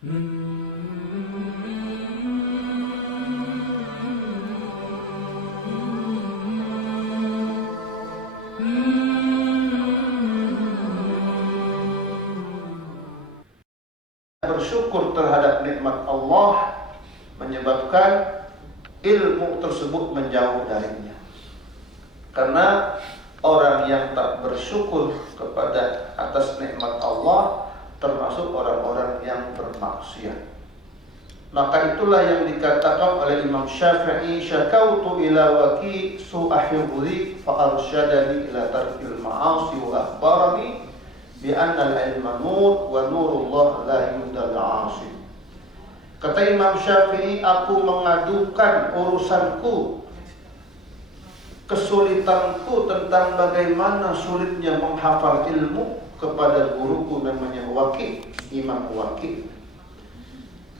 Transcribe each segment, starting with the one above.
Bersyukur terhadap nikmat Allah menyebabkan ilmu tersebut menjauh darinya. Karena orang yang tak bersyukur kepada atas nikmat Allah termasuk orang-orang yang bermaksiat. Maka itulah yang dikatakan oleh Imam Syafi'i, syakautu ila waki su'ahiburi fa'arsyadani ila tarkil ma'asi wa akhbarani bi anna al-ilma nur wa nurullah la yudal 'asi. Kata Imam Syafi'i, aku mengadukan urusanku, kesulitanku tentang bagaimana sulitnya menghafal ilmu kepada guruku namanya Waqi, Imam Waqi.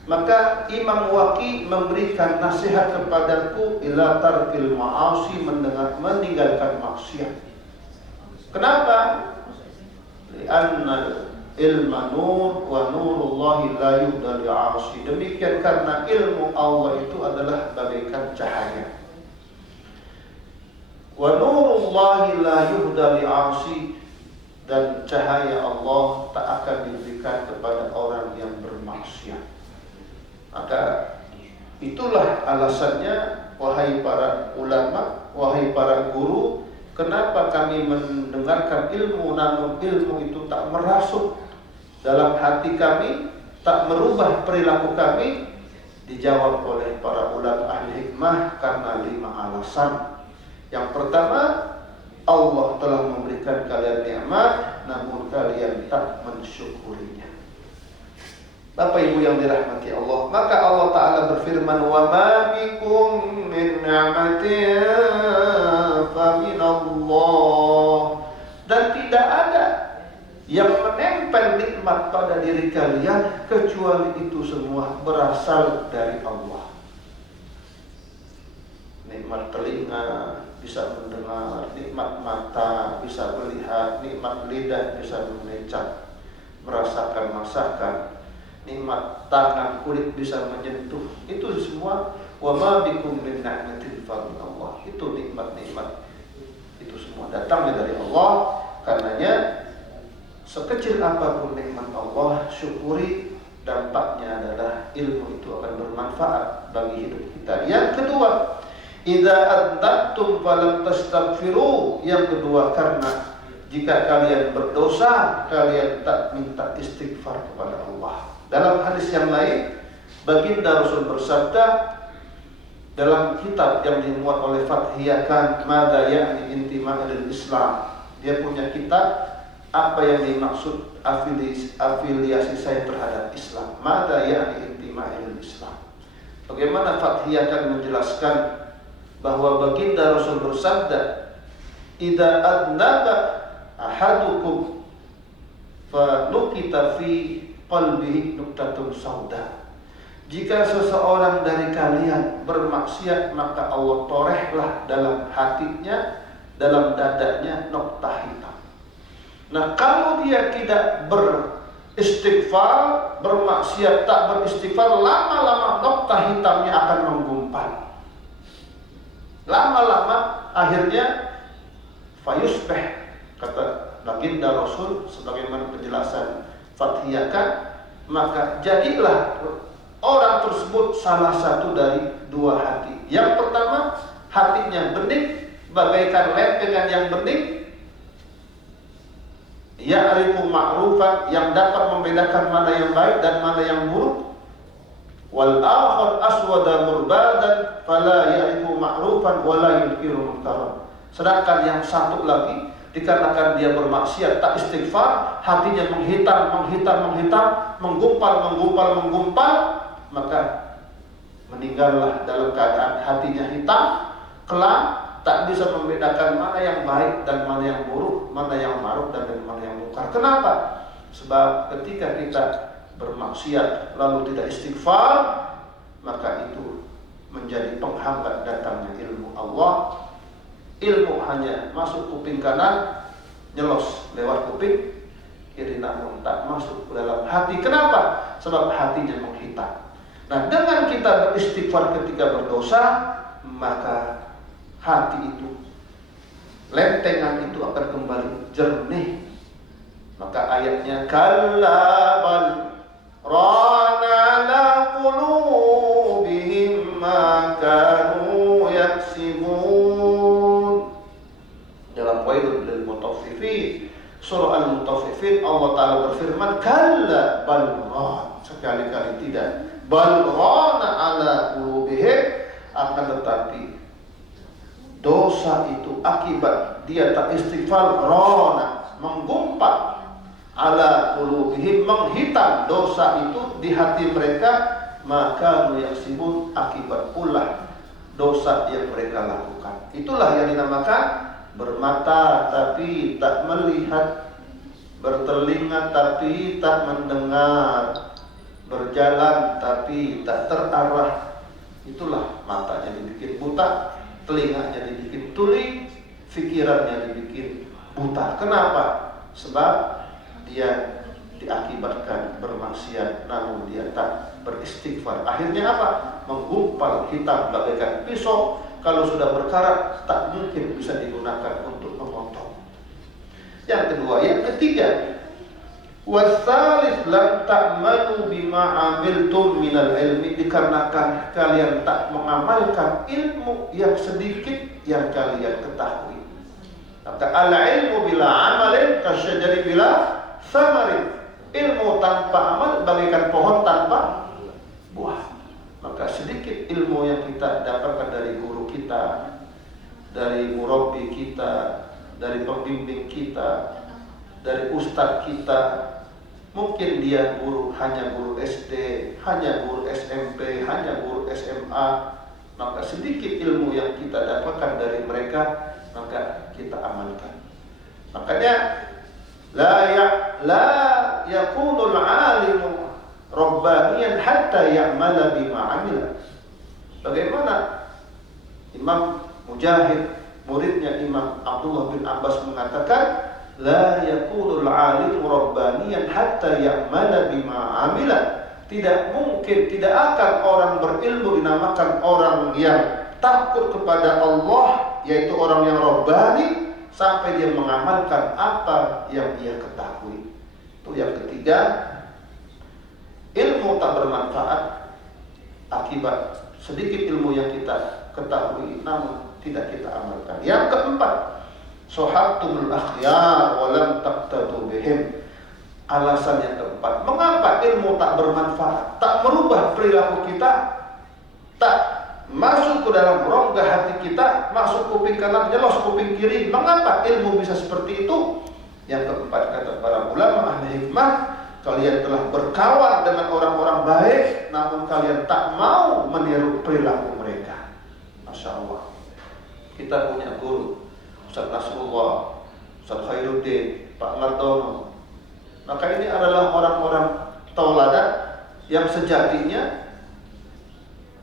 Maka Imam Waqi memberikan nasihat kepadaku ila tarkil ma'asi, meninggalkan maksiat. Kenapa? Li'anna ilma nur wa nurullahi la yudali 'asi. Demikian karena ilmu Allah itu adalah bagaikan cahaya. Wa nurullahi la yudali 'asi, dan cahaya Allah tak akan diberikan kepada orang yang bermaksiat. Maka itulah alasannya, wahai para ulama, wahai para guru, kenapa kami mendengarkan ilmu namun ilmu itu tak merasuk dalam hati kami, tak merubah perilaku kami? Dijawab oleh para ulama ahli hikmah, karena 5 alasan. Yang pertama, Allah telah memberikan kalian nikmat namun kalian tak mensyukurinya. Bapak Ibu yang dirahmati Allah, maka Allah Ta'ala berfirman, wa ma bikum min ni'matin fa minallah. Dan tidak ada yang menempel nikmat pada diri kalian kecuali itu semua berasal dari Allah. Nikmat telinga bisa mendengar, nikmat mata bisa melihat, nikmat lidah bisa memecah, merasakan masakan, nikmat tangan, kulit bisa menyentuh. Itu semua wa ma bikum min ni'matin fa minallah. Itu nikmat-nikmat itu semua datangnya dari Allah. Karenanya sekecil apapun nikmat Allah, syukuri. Dampaknya adalah ilmu itu akan bermanfaat bagi hidup kita. Yang kedua, idza adzabtum falam tastaghfiru. Yang kedua, karena jika kalian berdosa, kalian tak minta istighfar kepada Allah. Dalam hadis yang lain, baginda Rasul bersabda dalam kitab yang dimuat oleh Fathiyakan, Mada ya'ni intima'il Islam. Dia punya kitab, apa yang dimaksud afiliasi saya terhadap Islam. Mada ya'ni intima'il Islam. Bagaimana Fathiyakan menjelaskan bahwa baginda Rasul bersabda, idza adnaba ahadukum fa nukita fi qalbihi nuktatun sauda. Jika seseorang dari kalian bermaksiat, maka Allah torehlah dalam hatinya, dalam dadanya noktah hitam. Nah, kalau dia tidak beristighfar, bermaksiat tak beristighfar, lama-lama noktah hitamnya akan menggumpal. Lama-lama akhirnya fayusbeh, kata baginda Rasul sebagaimana penjelasan Fathiyakan, maka jadilah orang tersebut salah satu dari 2 hati. Yang pertama, hatinya bening bagaikan lempengan yang bening, ya'rifu ma'rufan, yang dapat membedakan mana yang baik dan mana yang buruk. Wal akhar aswada murbadan fala ya'rifu ma'rufan wa la yunkiru munkaran. Sedangkan yang satu lagi, dikarenakan dia bermaksiat tak istighfar, hatinya menghitam, menggumpal, maka meninggallah dalam keadaan hatinya hitam, kelam, tak bisa membedakan mana yang baik dan mana yang buruk, mana yang ma'ruf dan mana yang munkar. Kenapa? Sebab ketika kita bermaksiat lalu tidak istighfar, maka itu menjadi penghambat datangnya ilmu Allah. Ilmu hanya masuk kuping kanan, nyelos lewat kuping kiri namun tak masuk ke dalam hati. Kenapa? Sebab hatinya menghitam. Nah, dengan kita beristighfar ketika berdosa, maka hati itu, lentengan itu akan kembali jernih. Maka ayatnya kalla bal rana ala qulubihim ma kanu yaksibun. Dalam Wailul lil Mutaffifin, surah Al-Mutaffifin, Allah Ta'ala berfirman kalla bal rana, sekali-kali tidak, bal rana ala qulubihim, akan tetapi dosa itu akibat dia tak istighfar, rana, menggumpat, ala qulubihim, menghitam dosa itu di hati mereka, maka yaksibun, akibat pula dosa yang mereka lakukan. Itulah yang dinamakan bermata tapi tak melihat, bertelinga tapi tak mendengar, berjalan tapi tak terarah. Itulah matanya dibikin buta, telinganya dibikin tuli, pikirannya dibikin buta. Kenapa? Sebab dia diakibatkan bermaksiat namun dia tak beristighfar. Akhirnya apa? Menggumpal hitam bagaikan pisau. Kalau sudah berkarat tak mungkin bisa digunakan untuk memotong. Yang kedua, yang ketiga, wasalis lam ta'malu bima amiltum minal ilmi, dikarenakan kalian tak mengamalkan ilmu yang sedikit yang kalian ketahui. Maka al-ilmu bila amalin kasyajari bila samarin. Ilmu tanpa amal bagaikan pohon tanpa buah. Maka sedikit ilmu yang kita dapatkan dari guru kita, dari murabbi kita, dari pembimbing kita, dari ustadz kita. Mungkin dia guru, hanya guru SD, hanya guru SMP, hanya guru SMA. Maka sedikit ilmu yang kita dapatkan dari mereka, maka kita amalkan. Makanya la yakunul alimu rabbaniyan hatta ya'mala bima amila. Bagaimana Imam Mujahid, muridnya Imam Abdullah bin Abbas, mengatakan la yakunul alimu rabbaniyan hatta ya'mala bima amila. Tidak mungkin, tidak akan orang berilmu dinamakan orang yang takut kepada Allah, yaitu orang yang rabbani, sampai dia mengamalkan apa yang dia ketahui. Itu yang ketiga, ilmu tak bermanfaat akibat sedikit ilmu yang kita ketahui namun tidak kita amalkan. Yang keempat, sohabtumul akhyar walam taqtadu bihim. Alasan yang keempat, mengapa ilmu tak bermanfaat, tak merubah perilaku kita, tak masuk ke dalam rongga hati kita, masuk kuping kanan, nyelos kuping kiri. Mengapa ilmu bisa seperti itu? Yang keempat, kata para ulama ahli hikmah, kalian telah berkawan dengan orang-orang baik, namun kalian tak mau meniru perilaku mereka. Masya Allah. Kita punya guru, Ustaz Nasrullah, Ustaz Khairuddin, Pak Martono. Maka ini adalah orang-orang tauladan yang sejatinya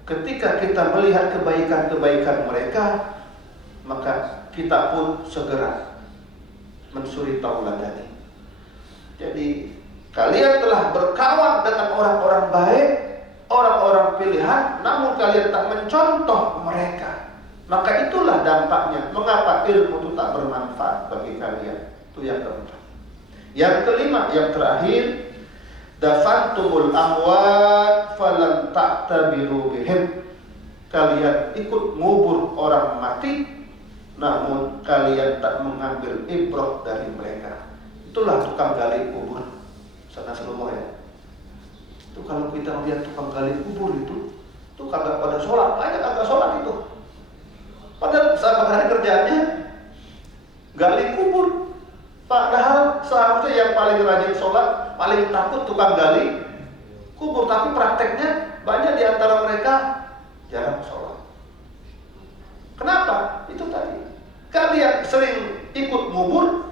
ketika kita melihat kebaikan-kebaikan mereka, maka kita pun segera mensuri tauladani. Jadi kalian telah berkawan dengan orang-orang baik, orang-orang pilihan, namun kalian tak mencontoh mereka. Maka itulah dampaknya. Mengapa ilmu itu tak bermanfaat bagi kalian? Itu yang keempat. Yang kelima, yang terakhir, dafantumul amwat falan ta'tabiru bihim. Kalian ikut ngubur orang mati, namun kalian tak mengambil ibrah dari mereka. Itulah tukang gali kubur. Sana seluruh ya. Itu kalau kita lihat tukang gali kubur itu kagak pada sholat, banyak kagak sholat itu. Padahal sehari hari kerjaannya gali kubur. Padahal seharusnya yang paling rajin sholat, paling takut tukang gali kubur. Tapi prakteknya banyak di antara mereka jarang sholat. Kenapa? Itu tadi. Kalian sering ikut ngubur,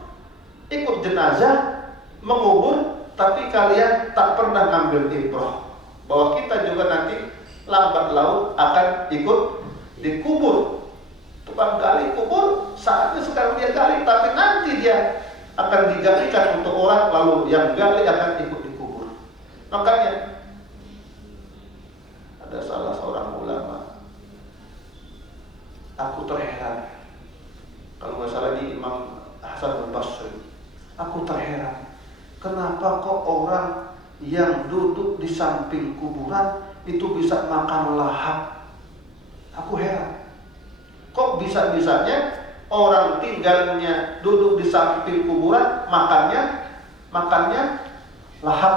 ikut jenazah, mengubur, tapi kalian tak pernah ngambil ibrah bahwa kita juga nanti lambat laun akan ikut dikubur. Tukang gali kubur, saatnya sekarang dia gali, tapi nanti dia akan digalikan untuk orang, lalu yang gali akan ikut dikubur. Makanya ada salah seorang ulama, aku terheran, kalau nggak salah di Imam Hasan al-Basri, aku terheran, kenapa kok orang yang duduk di samping kuburan itu bisa makan lahap? Aku heran, kok bisa-bisanya orang tinggalnya duduk di samping kuburan, makannya lahap.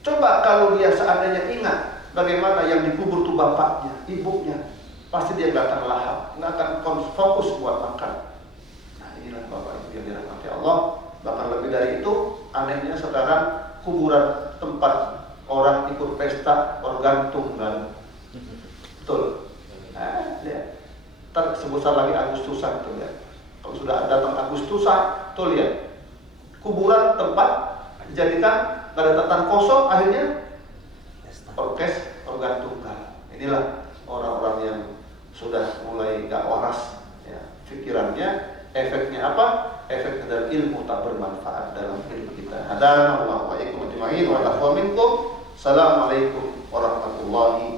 Coba kalau dia seandainya ingat bagaimana yang dikubur itu bapaknya, ibunya, pasti dia nggak akan lahap, nggak akan fokus buat makan. Nah inilah Bapak Ibu yang dirahmati Allah. Bahkan lebih dari itu, anehnya sekarang kuburan tempat orang ikut pesta organ tunggal. Betul. Nah, lihat. Ntar sebesar lagi Agustusan tuh lihat. Kalau sudah datang Agustusan, tuh lihat. Kuburan tempat dijadikan tanda kosong, akhirnya organ tunggal. Inilah orang-orang yang sudah mulai gak waras ya, pikirannya. Efeknya apa? Efeknya dari ilmu tak bermanfaat dalam hidup kita. Hadana Allah wa ikum ajma'in wa lakum minkum. Assalamualaikum warahmatullahi